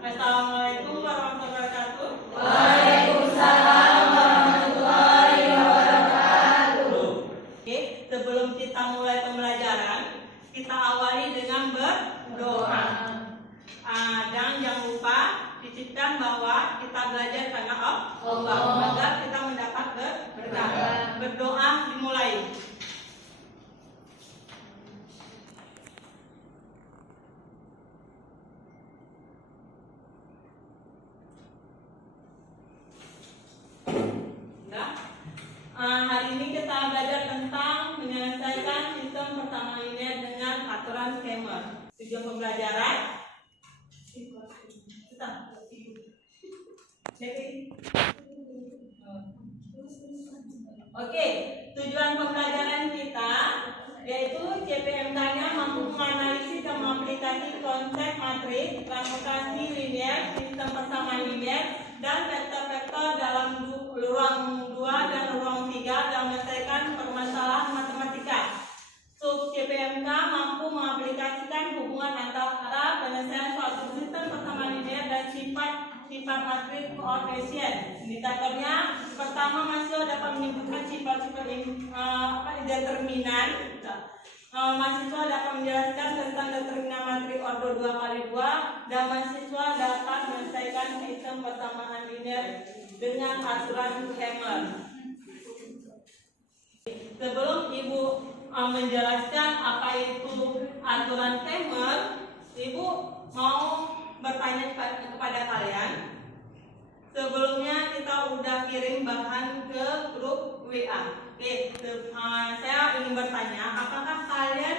Assalamualaikum warahmatullahi wabarakatuh. Waalaikumsalam warahmatullahi wabarakatuh. Oke, sebelum kita mulai pembelajaran, kita awali dengan berdoa. Dan jangan lupa titipkan bahwa kita belajar karena Allah, agar kita mendapat berkah. Berdoa dimulai. Hari ini kita belajar tentang menyelesaikan sistem pertama linear dengan aturan Hammer. Tujuan pembelajaran. Oke, tujuan pembelajaran kita yaitu CPMK-nya mampu menganalisis dan mengaplikasi konsep matris, transformasi linear, sistem persamaan linear, dan vektor-vektor dalam ruang 2 dan ruang 3 dalam menyelesaikan permasalahan matematika. CPMK mampu mengaplikasikan hubungan antara penyelesaian suatu sistem persamaan linear dan sifat matris koefisien. Indikatornya pertama, mahasiswa dapat menyebutkan sifat-sifat determinan. Mahasiswa dapat menjelaskan tentang determinan matris ordo 2x2 dan mahasiswa dapat menyelesaikan sistem persamaan linear dengan aturan Hammer. Sebelum Ibu menjelaskan apa itu aturan Hammer, Ibu mau bertanya kepada kalian. Sebelumnya kita udah kirim bahan ke grup WA. Oke, saya ingin bertanya, apakah kalian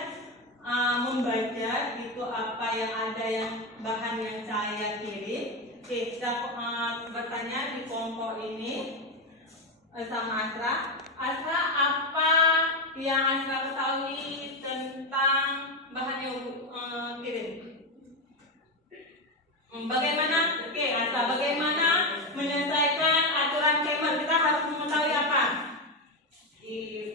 membaca itu apa yang ada yang bahan yang saya kirim? Oke, kita bertanya di kelompok ini sama Asra. Asra, apa yang Asra ketahui tentang bahan yang kirim? Bagaimana? Oke, Asra, bagaimana menyelesaikan aturan Hammer? Kita harus mengetahui apa? Di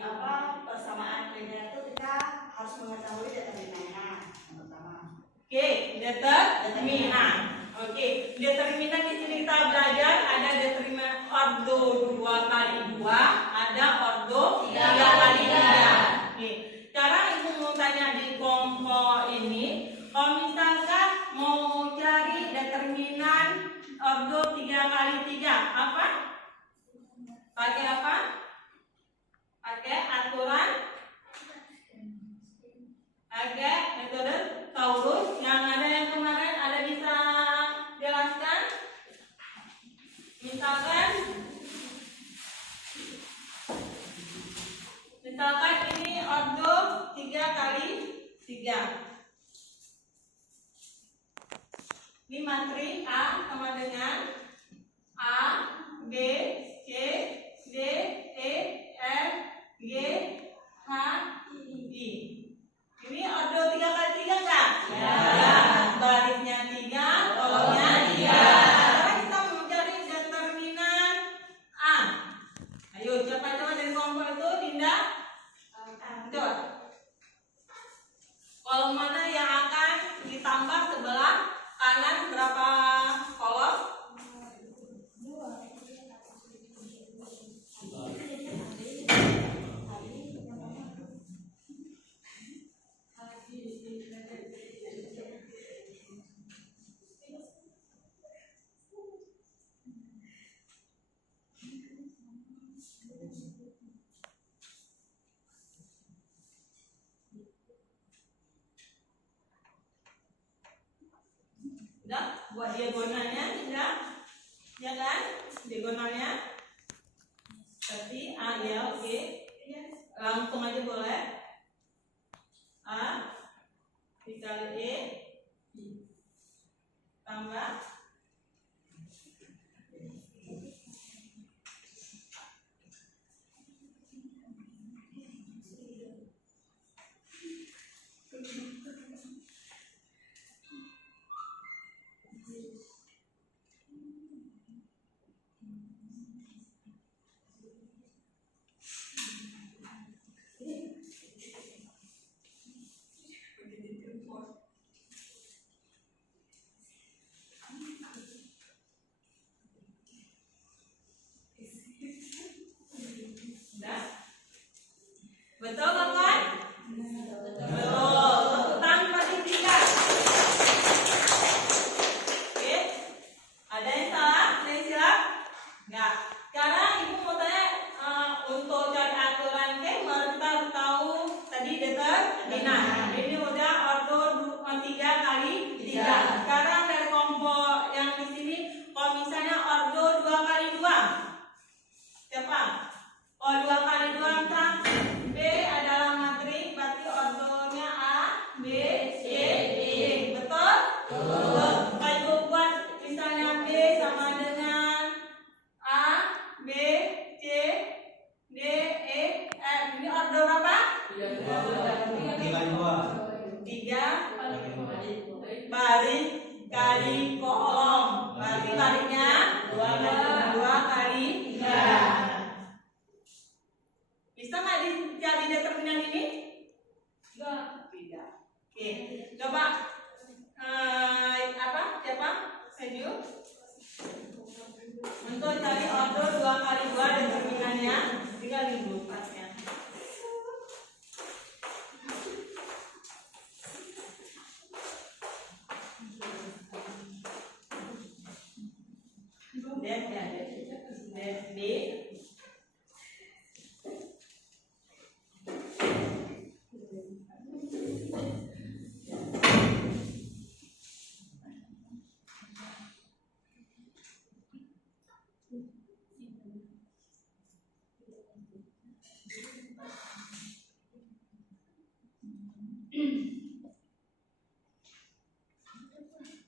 persamaan linear itu kita harus mengetahui determinannya yang pertama. Oke, determinan. Oke, determinan di sini kita belajar ada determinan ordo 2x2, ada ordo 3x3. Oke, cara Ibu mau tanya di kelompok ini, kalau misalkan mau cari determinan ordo 3x3, apa? Pakai apa? Pakai aturan, pakai metode Taurus. Yang ada yang kemarin ada bisa jelaskan? Misalkan ini ordo 3x3. Ini matris A sama dengan A, B, C, D, E, F, G, H, I. Ini ordo 3x3 enggak? Ya. Barisnya 3, kolomnya 3. Sekarang kita mencari determinan A. Ayo, coba dari kelompok itu, Dinda. Coba. Kolom mana yang akan ditambah sebelah kanan berapa kolom? 2. Udah, buat diagonalnya, udah? Ya kan? Diagonalnya seperti A, ya, oke. Langsung aja boleh. A dikali E tambah Kalau ibu buat misalnya B sama dengan A, B, C, D, E, F. Ini order apa? 3 baris kali kolom. Berarti barisnya 2 kali 3. Bisa nggak dicari determinan ini? Tidak. Oke, coba siapa? Seju. Untuk cari order 2 kali 2 determinannya tinggal dibuatnya. B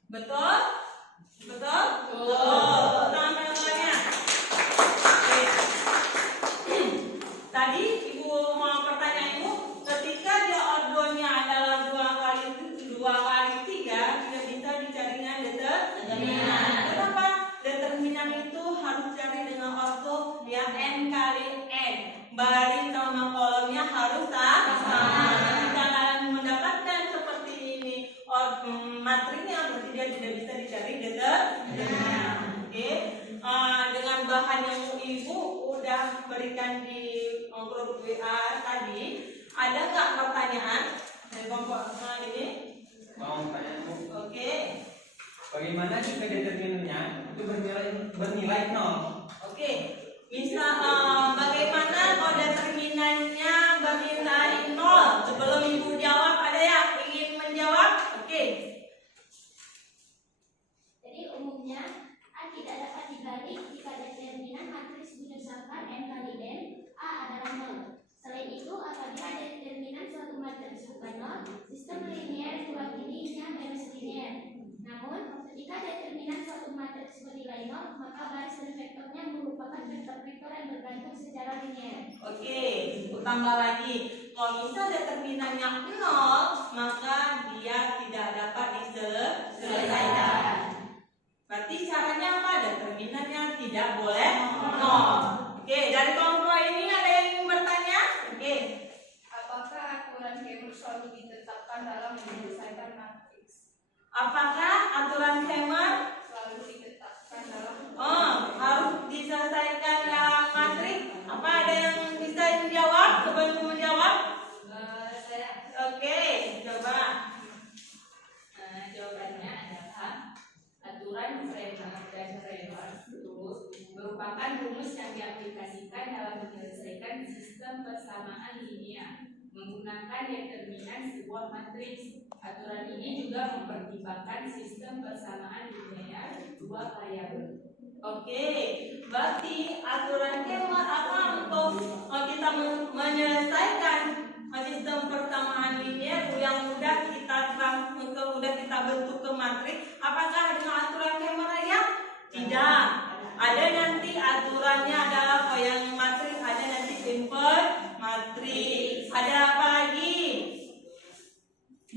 betul? Betul? Sampai awalnya. Oke. Tadi ibu mau pertanyaan ibu, ketika dia ordonya adalah 2 kali 3, tidak bisa dicari dengan determinan. Kenapa? Determinan itu harus cari dengan ordo yang n kali n. Baris sama kolomnya harus sama. Jika kalian mendapatkan seperti ini matrinya, berarti dia tidak bisa dicari determinan. Oke. Dengan bahan yang ibu udah berikan di grup WA tadi, ada nggak pertanyaan dari kelompok ini? Mau tanya Bu. Oke. Bagaimana jika determinannya itu bernilai 0? Oke. Bagaimana kalau determinannya bernilai 0? Sebelum ibu jawab, ada yang ingin menjawab? Oke. Jadi umumnya A tidak dapat dibalik jika determinan matriks berdasarkan n kali n, A adalah 0. Selain itu, apabila determinan suatu matriks bukan 0, sistem linier diwakilinya baris linier. Namun, ketika determinan suatu matriks bernilai 0, maka baris dan vektornya merupakan vektor-vektor yang bergantung secara linier. Oke, tambah lagi. Kalau misal determinannya 0, maka dia tidak dapat diselesaikan. Berarti caranya apa? Determinannya tidak boleh 0. Oke, dari kelompok ini ada yang ingin bertanya? Oke. Apakah aturan Kemur selalu ditetapkan dalam menyelesaikan matriks? Apakah aturan Kemur Selalu ditetapkan dalam harus diselesaikan dalam matriks? Apa ada yang bisa menjawab? Sebelum menjawab? saya Oke, coba. jawabannya adalah aturan Fermat dan Reynolds merupakan rumus yang diaplikasikan dalam menyelesaikan sistem persamaan linear menggunakan determinan sebuah matriks. Aturan ini juga mempertimbangkan sistem persamaan linear 2 variabel. Oke, berarti aturan Kemur apa untuk kita menyelesaikan sistem persamaan linear yang udah kita bentuk ke matriks? Apakah dengan aturan Kemur aja? Tidak. Ada nanti aturannya adalah yang matriks, ada nanti simple matriks. Ada apa lagi?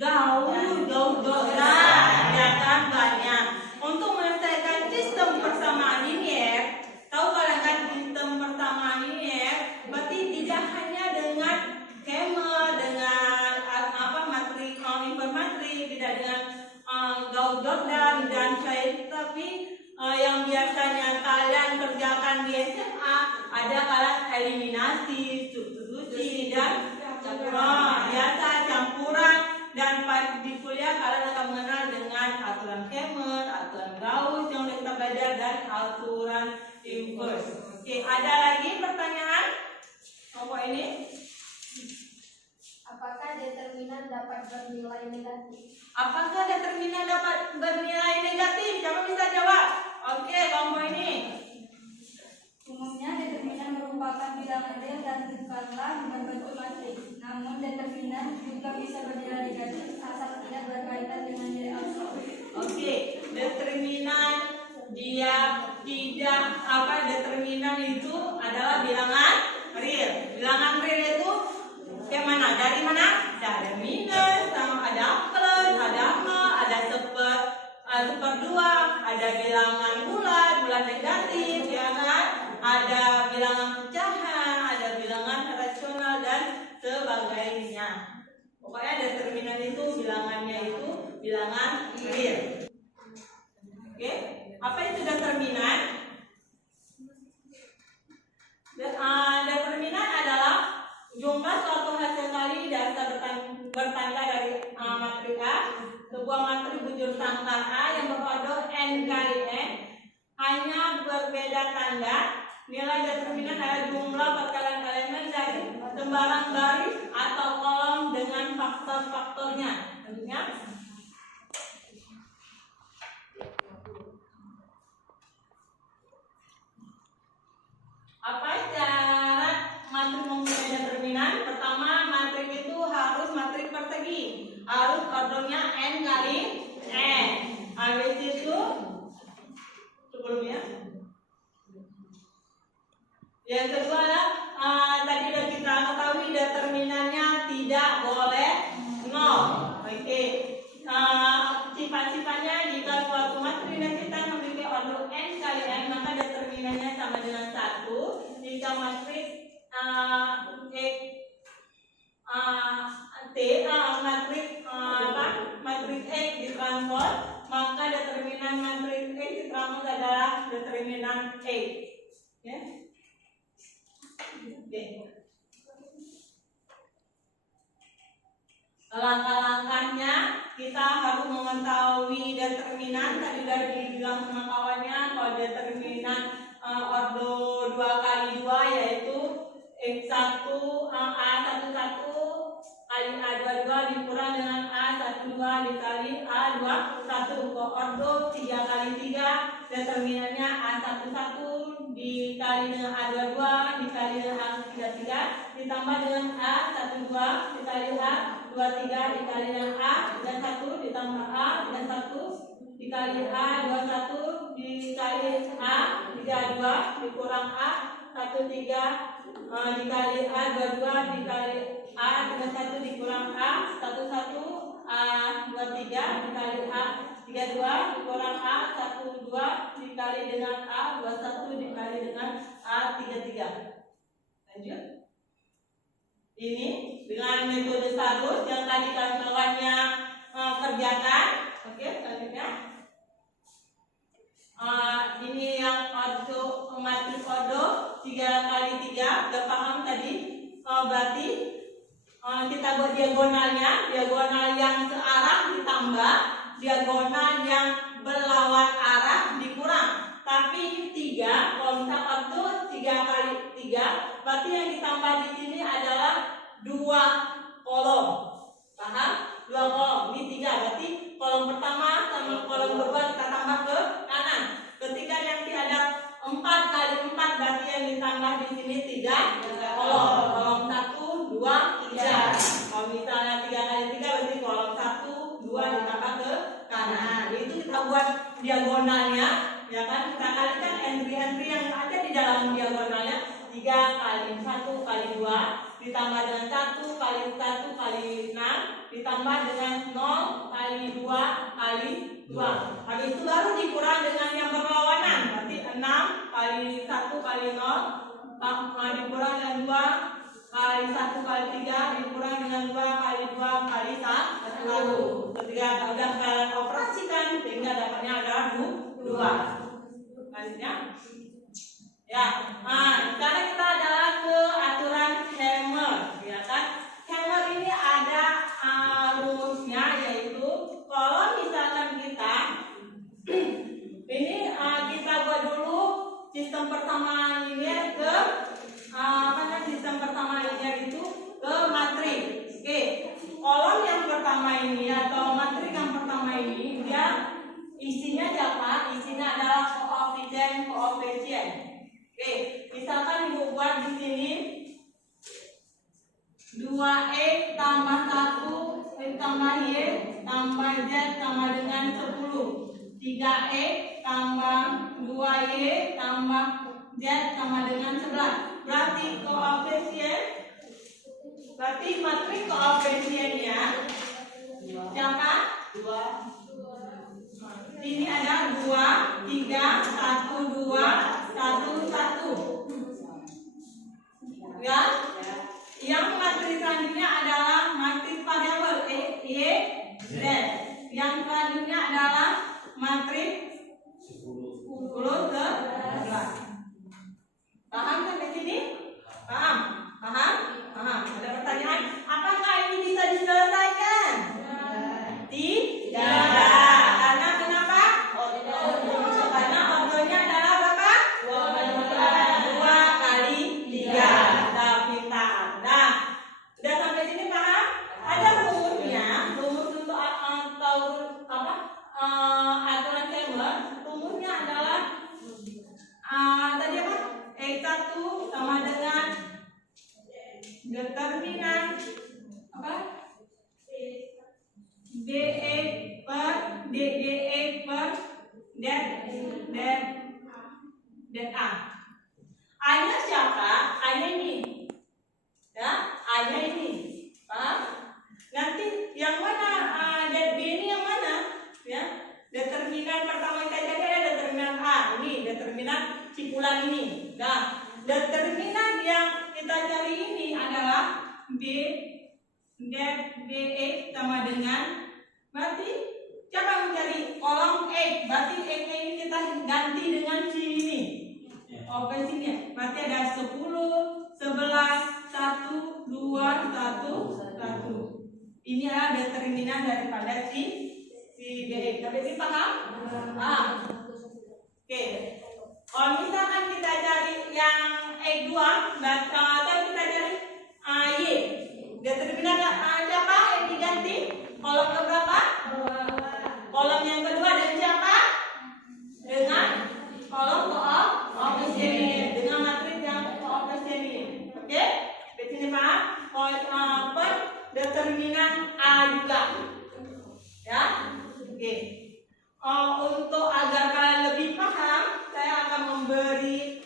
Gaul. Nah, ya kan banyak. Untuk menyelesaikan sistem persamaan linear, tahu kalian kan sistem persamaan linear, berarti tidak hanya dengan Kemur, dengan matriks matriks, tidak dengan Gauss-Jordan dan lain, tapi yang biasanya kalian kerjakan di SMA ada kalian eliminasi, substitusi dan biasa campuran, dan pas di kuliah kalian akan mengenal dengan aturan Kemur, aturan Gauss yang sudah kita belajar, dan aturan inverse. Oke, ada lagi pertanyaan? Kelompok ini? Apakah determinan dapat bernilai negatif? Apakah determinan dapat bernilai negatif? Siapa bisa jawab? Oke, kelompok ini. Umumnya determinan merupakan bilangan real dan bukanlah berbentuk matriks. Namun determinan juga bisa bernilai negatif asal tidak berkaitan dengan nilai absolut. dia tidak determinan itu adalah bilangan real. Bilangan real itu kayak mana? Dari mana? Ada minus, ada plus, ada nol, ada seperdua, ada bilangan bulat negatif, ya kan? Ada bilangan pecahan, ada bilangan rasional dan sebagainya. Pokoknya determinan itu bilangannya itu bilangan real. Oke, apa itu determinan? Determinan adalah jumlah suatu hasil kali dasar bertanda dari matrik A, sebuah matrik bujur sangkar A yang berordo n kali n, hanya berbeda tanda. Nilai determinan adalah jumlah perkalian elemen dari sembarang baris atau kolom dengan faktor-faktornya. Tentunya apa syarat matrik mempunyai determinan? Pertama, matrik itu harus matrik persegi, harus ordonya n kali n. Habis itu sebelumnya yang kedua adalah tadi sudah kita ketahui determinannya tidak boleh nol. Oke. Sifat-sifatnya, jika suatu matrik kita memiliki ordo n kali n, maka determinannya sama dengan 1. Jika matrik matrik X ditranspos, maka determinan matrik X ditranspos adalah determinan X. Ya. Oke. Langkah-langkahnya kita harus mengetahui determinan. Tadi sudah dibilang sama kawannya kalau determinan ordo 2 kali 2 yaitu A11 kali A22 dikurang dengan A12 dikali A21. Kalau ordo 3 kali 3 determinannya A11 dikali dengan A22 dikali dengan A33 ditambah dengan A12 dikali A23 dikali dengan A31 ditambah A31 dikali A21 dikali A32 dikurang A13 dikali A22 dikali A31 dikurang A11 A23 dikali A32 dikurang A12 dikali dengan A21 dikali dengan A33. Lanjut. Ini dengan metode Starus yang tadi kawan-kawannya kerjakan. Oke, selanjutnya. Ini yang ordo matrik ordo 3 kali 3, udah paham tadi? Berarti kita buat diagonalnya, diagonal yang searah ditambah, diagonal yang berlawan arah dikurang. Tapi 3, kalau misal ordo 3 kali 3, berarti yang ditambah di sini adalah 2 kolom. Paham? 2 kolom. Ini 3, berarti kolom pertama sama kolom kedua kita tambah ke kanan. Ketika yang ada 4 kali 4, berarti yang ditambah di sini 3 kolom. Kolom 1, 2, 3. Kalau misalnya 3 kali 3, berarti kolom 1, 2 ditambah ke kanan. Itu kita buat diagonalnya, ya kan? Kita kalikan entry-entry yang ada di dalam diagonalnya. 3 kali 1 kali 2 ditambah dengan 1 kali 1 kali 6 ditambah dengan 0 kali 2 kali 2. Habis itu baru dikurang dengan yang berlawanan. Berarti 6 kali 1 kali 0 dikurang dengan 2 kali 1 kali 3 dikurang dengan 2 kali 2 kali 1. Ketika sudah kalian operasikan sehingga dapatnya adalah 2. Lanjutnya. Ya, sekarang kita adalah ke aturan Hammer, ya kan? Hammer ini ada rumusnya, yaitu kalau misalkan kita ini kita buat dulu sistem persamaan linear ke sistem persamaan linear itu ke matrik. Oke, kolom yang pertama ini atau matrik yang pertama ini dia isinya siapa? Isinya adalah koefisien. Oke, misalkan ibu buat di sini 2x tambah 1 tambah y tambah z sama dengan 10. 3E tambah 2Y tambah Z sama dengan 11. Berarti matrik koefisiennya siapa? 2. Ini ada 2, 3, 1, 2, 1, 1. Ya? Yang matrik selanjutnya adalah matrik variabel Y, Z. Yang selanjutnya adalah matrik 10 ke 11. Paham sampai sini? Paham? Ada pertanyaan? Apakah ini bisa diselesaikan? Tidak. Karena kenapa? Karena ordonya adalah berapa? 2 kali 3. Pintar. Nah, udah sampai sini paham? Ada rumusnya. Rumus untuk aturan Taylor. Rumusnya adalah tadi apa? X1 sama dengan determinan apa? DE per DDE per A. A-nya siapa? A-nya ini. Ya, A-nya ini. Paham? Nanti yang mana? B ini yang mana? Ya. Determinan pertama kita cari ada determinan A. Ini determinan cipulan ini. Nah, determinan yang kita cari ini adalah B DE sama dengan, berarti siapa yang mencari kolom X? Berarti X ini kita ganti dengan C ini. Koefisiennya berarti ada 10, 11, 1, 2, 1, 1. Ini adalah determinan daripada si DE. Tapi ini paham? Oke. Kalau misalkan kita cari yang X2, atau kita cari Y. Determinan siapa yang diganti? Kolom keberapa? Kolom yang kedua dan siapa? Dengan kolom koefisien, dengan matrik yang koefisien. Oke? Di sini paham? Determinan A juga. Ya? Oke. Untuk agar kalian lebih paham, saya akan membagi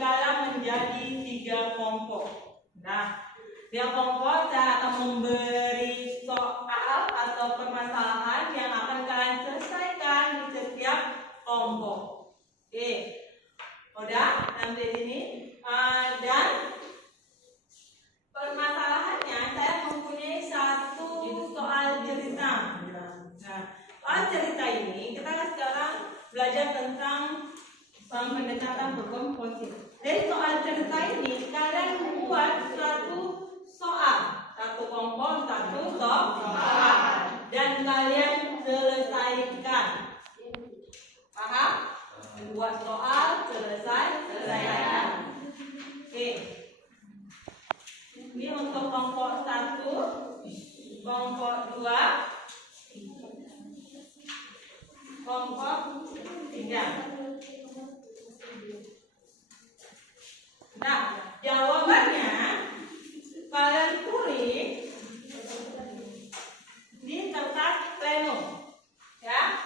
kalian menjadi 3 kelompok. Nah, dia kelompok saya akan memberi soal atau permasalahan yang akan kalian selesaikan di setiap kelompok. Oke, udah sampai sini. Dan permasalahannya saya mempunyai 1 soal cerita. Nah, soal cerita ini kita sekarang belajar tentang pendekatan hukum positif. Dari soal cerita ini kalian membuat 1 soal, 1 kelompok, 1 soal, dan kalian selesaikan. Paham? Buat soal, selesaikan. Oke. Ini untuk kelompok 1, kelompok 2, kelompok 3. Nah, jawabannya kalian tulis di kertas pleno, ya.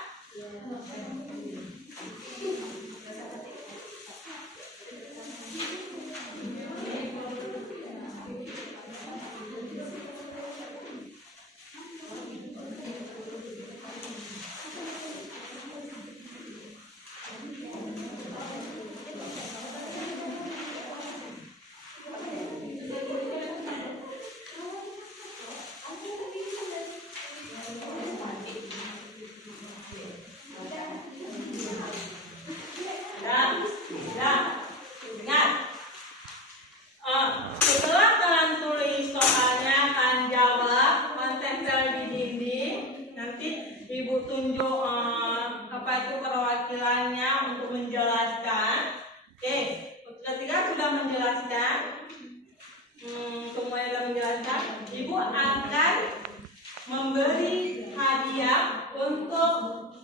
Setelah kalian tulis soalnya, kalian jawab, tempel di dinding. Nanti ibu tunjuk apa itu perwakilannya untuk menjelaskan. Oke, ketika sudah menjelaskan, semuanya sudah menjelaskan, ibu akan memberi hadiah untuk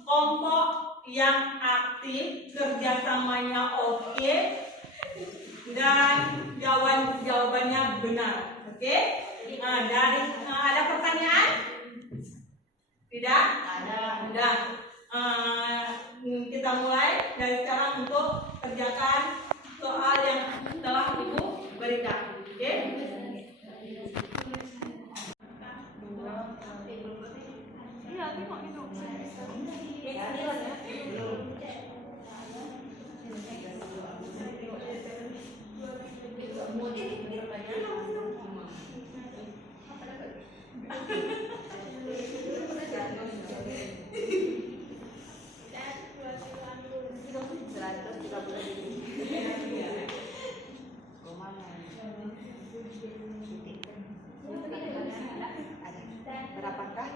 kelompok yang aktif, kerjasamanya oke, dan jawabannya benar. Oke? Ada pertanyaan? Tidak? Ada. kita mulai dari sekarang untuk kerjakan soal yang telah Ibu berikan. Oke? Berapakah?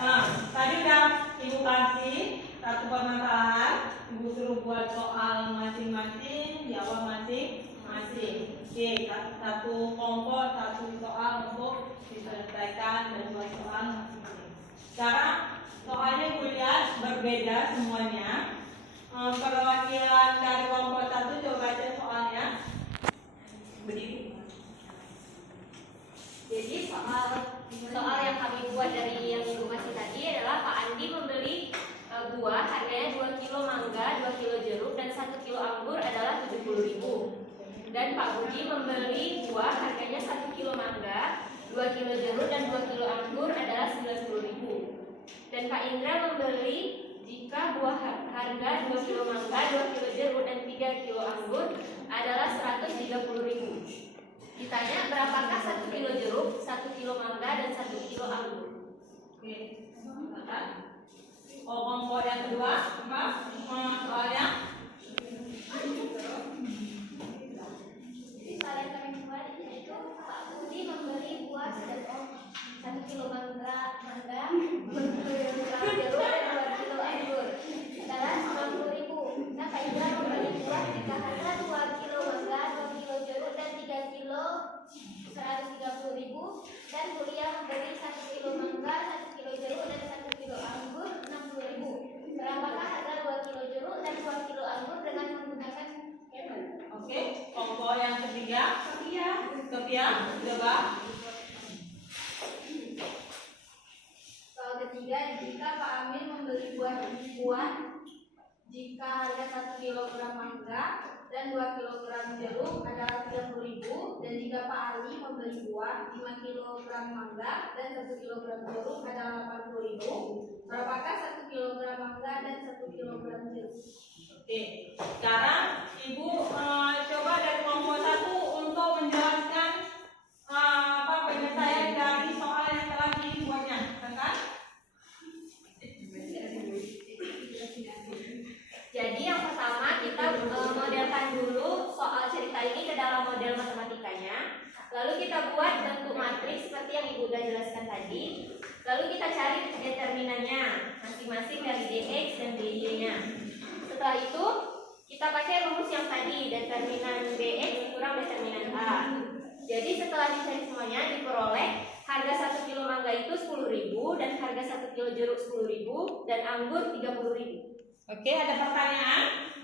Nah, tadi udah Ibu kasih satu pemetaan, Ibu suruh buat soal masing-masing, jawab masing-masing. Oke, satu kelompok, satu soal untuk diselesaikan dan buat soal masing-masing. Sekarang soalnya Ibu lihat berbeda semuanya. Perwakilan dari kelompok satu coba baca soalnya. Berdiri. Jadi soal yang kami buat dari yang Ibu kasih tadi adalah Pak Andi membeli buah harganya 2 kilo mangga, 2 kilo jeruk dan 1 kilo anggur adalah 70.000. Dan Pak Budi membeli buah harganya 1 kilo mangga, 2 kilo jeruk dan 2 kilo anggur adalah 90.000. Dan Pak Indra membeli jika buah harga 2 kilo mangga, 2 kilo jeruk dan 3 kilo anggur adalah 130.000. Ditanya berapakah 1 kilo jeruk, 1 kilo mangga, dan 1 kilo anggur? Oke, silakan. Kelompok yang kedua, apa? Soalnya Jadi soal yang kami buat itu Pak Budi membeli buah 1 kilo mangga, 2 kilo jeruk dan 2 kilo anggur adalah 90.000. Nah, Pak Indra membeli buah jika harga 2 kilo mangga, 2 kilo jeruk dan 3 kilo 130.000. Dan kuliah membeli 1 kilo mangga, 1 kilo jeruk dan 1 kilo anggur 60.000. Berapakah harga 2 kilo jeruk dan 2 kilo anggur dengan menggunakan hemat? oke, kelompok yang ketiga, Sophia, coba. Soal ketiga, jika Pak Amin membeli buah jika harga 1 kg mangga dan 2 kg jeruk adalah 30.000, dan jika Pak Ali membeli buah 5 kg mangga dan 1 kg jeruk adalah 80.000, berapakah 1 kg mangga dan 1 kg jeruk? Oke, sekarang Ibu coba dari kelompok satu untuk menjelaskan penyelesaian dari soal yang telah dibuatnya, kan? Jadi yang pertama kita modelkan dulu soal cerita ini ke dalam model matematikanya. Lalu kita buat bentuk matriks seperti yang Ibu sudah jelaskan tadi. Lalu kita cari determinannya masing-masing dari dx dan dy-nya. Setelah itu kita pakai rumus yang tadi, determinan bx kurang determinan a. Jadi setelah dicari semuanya diperoleh harga 1 kilo mangga itu 10.000 dan harga 1 kilo jeruk 10.000 dan anggur 30.000. Oke, ada pertanyaan?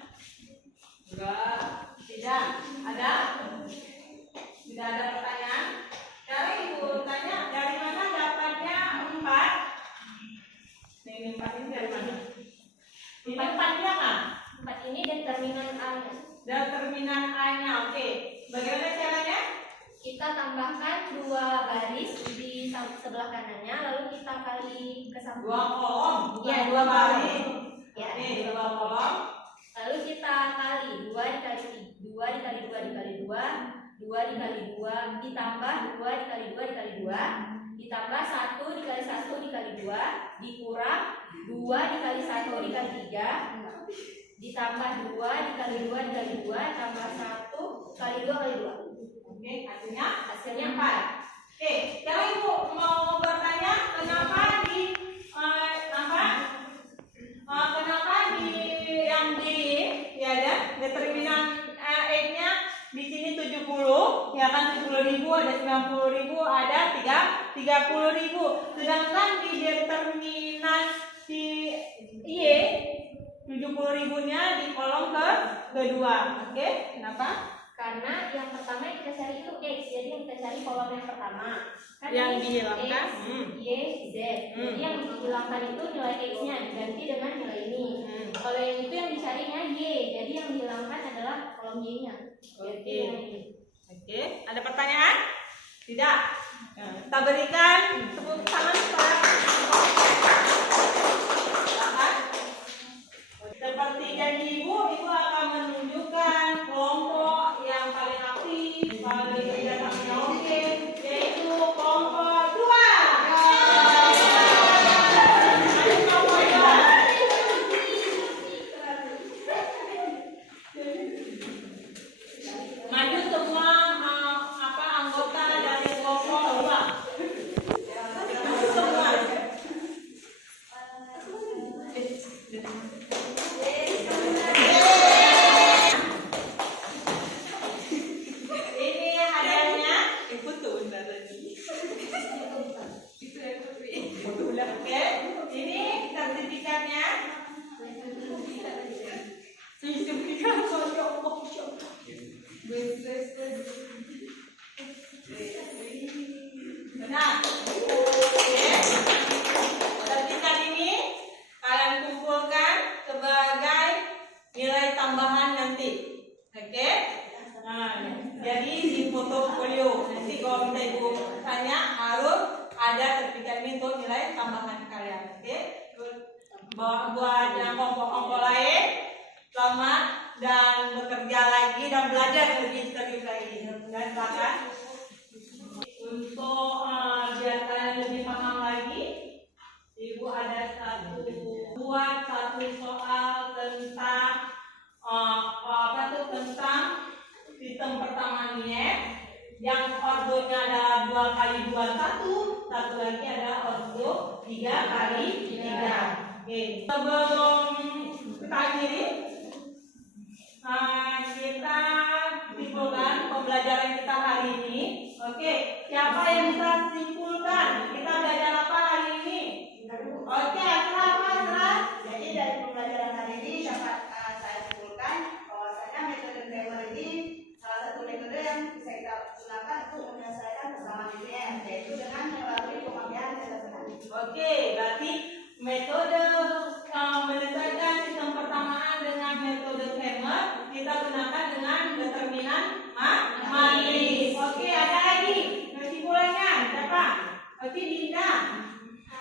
Enggak, tidak ada. Tidak ada pertanyaan. Sekarang Ibu tanya, dari mana dapatnya 4? Ini 4 ini dari mana? 4-nya kan? 4 ini determinan a. Determinan A-nya, oke. Bagaimana caranya? Kita tambahkan 2 baris di sebelah kanannya, lalu kita kali ke samping. 2 kolom, Iya, 2 baris. Ya. Oke, 2 kolom. Lalu kita kali 2 dikali 2 dikali 2 dikali 2, 2 dikali 2 ditambah 2 dikali 2 dikali 2, ditambah 1 dikali 1 dikali 2, dikurang 2 dikali 1 dikali 3, ditambah 2 dikali 2 dikali 2, tambah 1 kali 2 kali 2. Oke, hasilnya 4. Oke, sekarang Ibu mau bertanya kenapa yang di ya ada determinan X-nya di sini 70, ya kan 70.000, ada 90.000, ada 30.000. Sedangkan di determinan si Y 70.000-nya di kolom kedua. Oke, kenapa? Karena yang pertama yang kita cari itu X, jadi yang kita cari kolom yang pertama. Kan Yang ini dihilangkan, X, Y, Z. Jadi yang dihilangkan itu nilai X-nya diganti dengan nilai ini. Kalau yang itu yang dicarinya Y, jadi yang dihilangkan adalah kolom Y-nya. Oke. Oke, ada pertanyaan? Tidak. Nah, kita berikan tepuk tangan kepada silakan. Seperti janji ibu akan menunjukkan kelompok yang paling aktif, paling kerjasamanya oke, yaitu kelompok 2. Kelompok 2. Maju semua anggota dari kelompok 2. Maju semua. Ini hadiahnya. Oke, ini sertifikatnya. Benar. Oke. Sertifikat ini kalian kumpulkan sebagai nilai tambahan nanti. Oke? Nah, jadi di portofolio nanti kalau minta ibu tanya harus ada sertifikat ini untuk nilai tambahan kalian. Oke? Buat yang kelompok-kelompok lain, selamat dan bekerja lagi dan belajar lebih serius lagi. Dan silakan untuk biar kalian lebih paham lagi, ibu ada buat satu soal tentang tentang sistem persamaan linear yang ordonya ada 2 kali 2 1, satu lagi ada ordo 3 kali 3. Oke, sebelum kita akhiri, kita simpulkan pembelajaran kita hari ini. Oke, siapa yang bisa simpulkan kita belajar apa hari ini? Oke, Asra. Jadi dari pembelajaran hari ini dapat saya simpulkan bahwasanya metode Kramer ini salah satu metode yang bisa kita gunakan untuk menyelesaikan persamaan linear, yaitu dengan melalui pemakaian sederhana. Oke, berarti metode menyelesaikan sistem persamaan dengan metode Kramer kita gunakan dengan determinan matris. Oke, ada lagi kesimpulannya siapa? Oke, Dinda.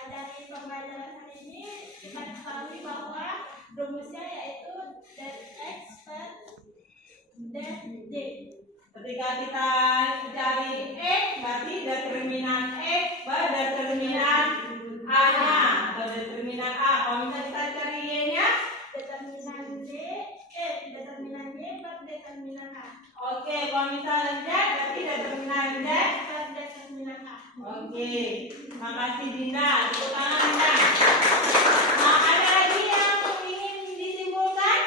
Dari pembelajaran hari ini kita ketahui bahwa rumusnya yaitu det x per det y. Ketika kita cari X, berarti determinan X berdeterminan A-nya, berdeterminan A. Kalau misalnya kita cari Y-nya, Determinan y per determinan a. oke. Kalau misalnya Z, berarti determinan Z Per determinan a. Oke, makasih Dinda. Tepuk tangan Dinda. Nah, ada lagi yang ingin disimpulkan?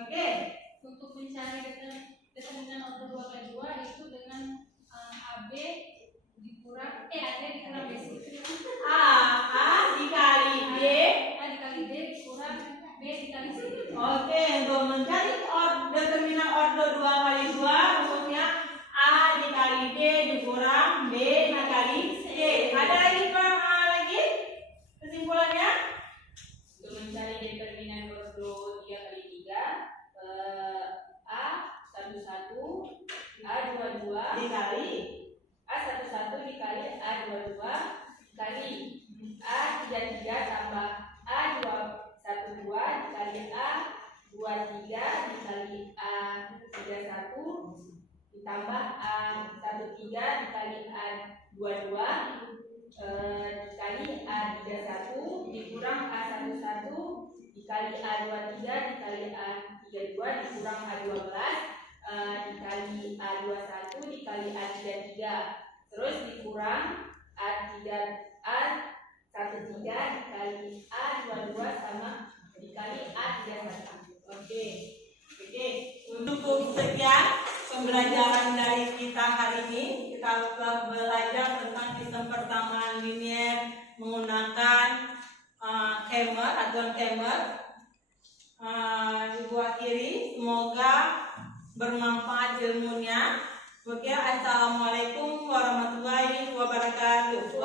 Oke. Untuk mencari determinan order 2 kali 2 itu dengan AB dikurang BC. A dikali B. A dikali D dikurang B dikali C. Oke, untuk mencari determinan order 2 kali 2, rumusnya A dikali D dikurang B dikali C. Ada lagi kesimpulannya? Untuk mencari determinan ordo 3 kali 3 A11 A22 Dikali A11 dikali A22 dikali A33 tambah A212 dikali A23 dikali A31 ditambah A13 dikali A22 dikali A31 dikurang A11 dikali A23 dikali A32 dikurang A12 dikali A21 dikali A33 terus dikurang A13 dikali A22 sama dikali A31. Oke. Untuk sekian pembelajaran dari kita hari ini, kita telah belajar tentang sistem persamaan linear menggunakan Kramer, aturan Kramer. Ibu akhiri, semoga bermanfaat ilmunya. Oke, assalamualaikum warahmatullahi wabarakatuh.